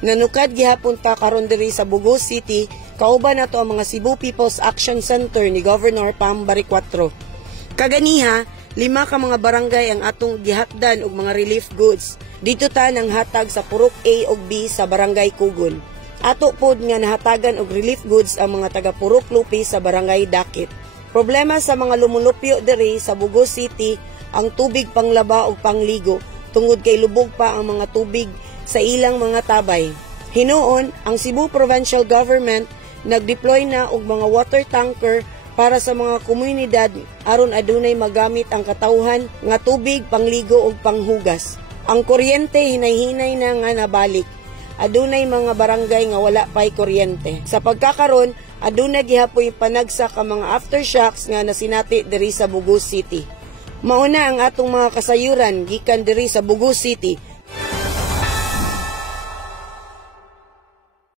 Nanukad gihapon ta karon diri sa Bugos City, kauban nato ang mga Cebu People's Action Center ni Governor Pam Baricuatro. Kaganiha, 5 ka mga barangay ang atong gihatdan og mga relief goods. Dito ta nang hatag sa Purok A ug B sa Barangay Kugon. Ato pod nga nahatagan og relief goods ang mga taga Purok Lupi sa Barangay Dakit. Problema sa mga lumulupyo diri sa Bugos City ang tubig panglaba ug pangligo tungod kay lubog pa ang mga tubig sa ilang mga tabay. Hinuon, ang Cebu Provincial Government nag-deploy na og mga water tanker para sa mga komunidad aron adunay magamit ang katawhan nga tubig pangligo ug panghugas. Ang kuryente hinay-hinay na nga nabalik. Adunay mga barangay nga wala pay kuryente. Sa pagkakaron, adunay gihapoy panagsa ka mga aftershocks nga nasinati diri sa Bugos City. Mauna ang atong mga kasayuran gikan diri sa Bugos City.